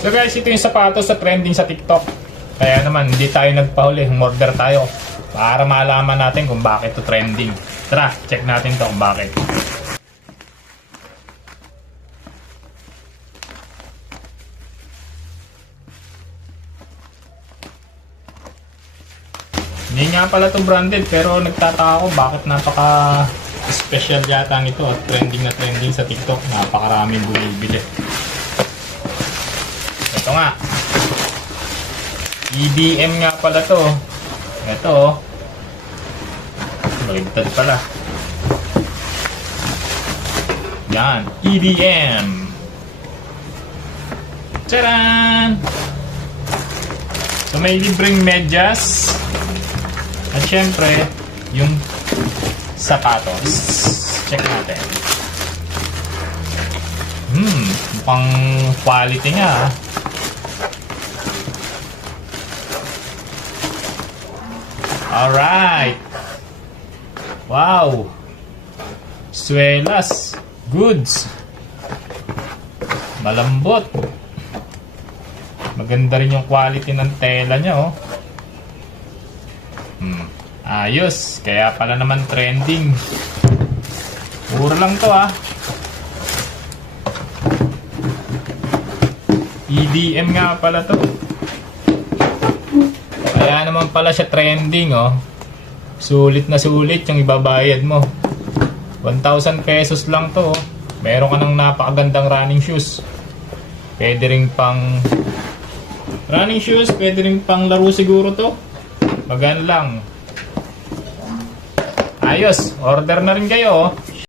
So guys, ito yung sapatos sa trending sa TikTok. Kaya naman, hindi tayo nagpahuli. Umorder tayo para malaman natin kung bakit ito trending. Tara, check natin to kung bakit. Hindi nga pala ito branded, pero nagtataka ako bakit napaka special yata ito at trending na trending sa TikTok. Napakaraming bumibili. Ito nga. EDM nga pala to. Ito. Baligtad pala. Yan. EDM. Tcharan! So may libreng medyas. At syempre, yung sapatos. Check natin. Mukhang quality nga. Alright. Wow. Swelas. Goods. Malambot. Maganda rin yung quality ng tela niya, oh. Ayos. Kaya pala naman trending. Puro lang to, ah. EDM nga pala to. Kaya naman pala siya trending, oh. Sulit na sulit yung ibabayad mo. 1,000 pesos lang to, oh. Meron ka ng napakagandang running shoes. Pwede rin pang running shoes, pwede rin pang laro siguro to. Magaan lang. Ayos, order na rin kayo, oh.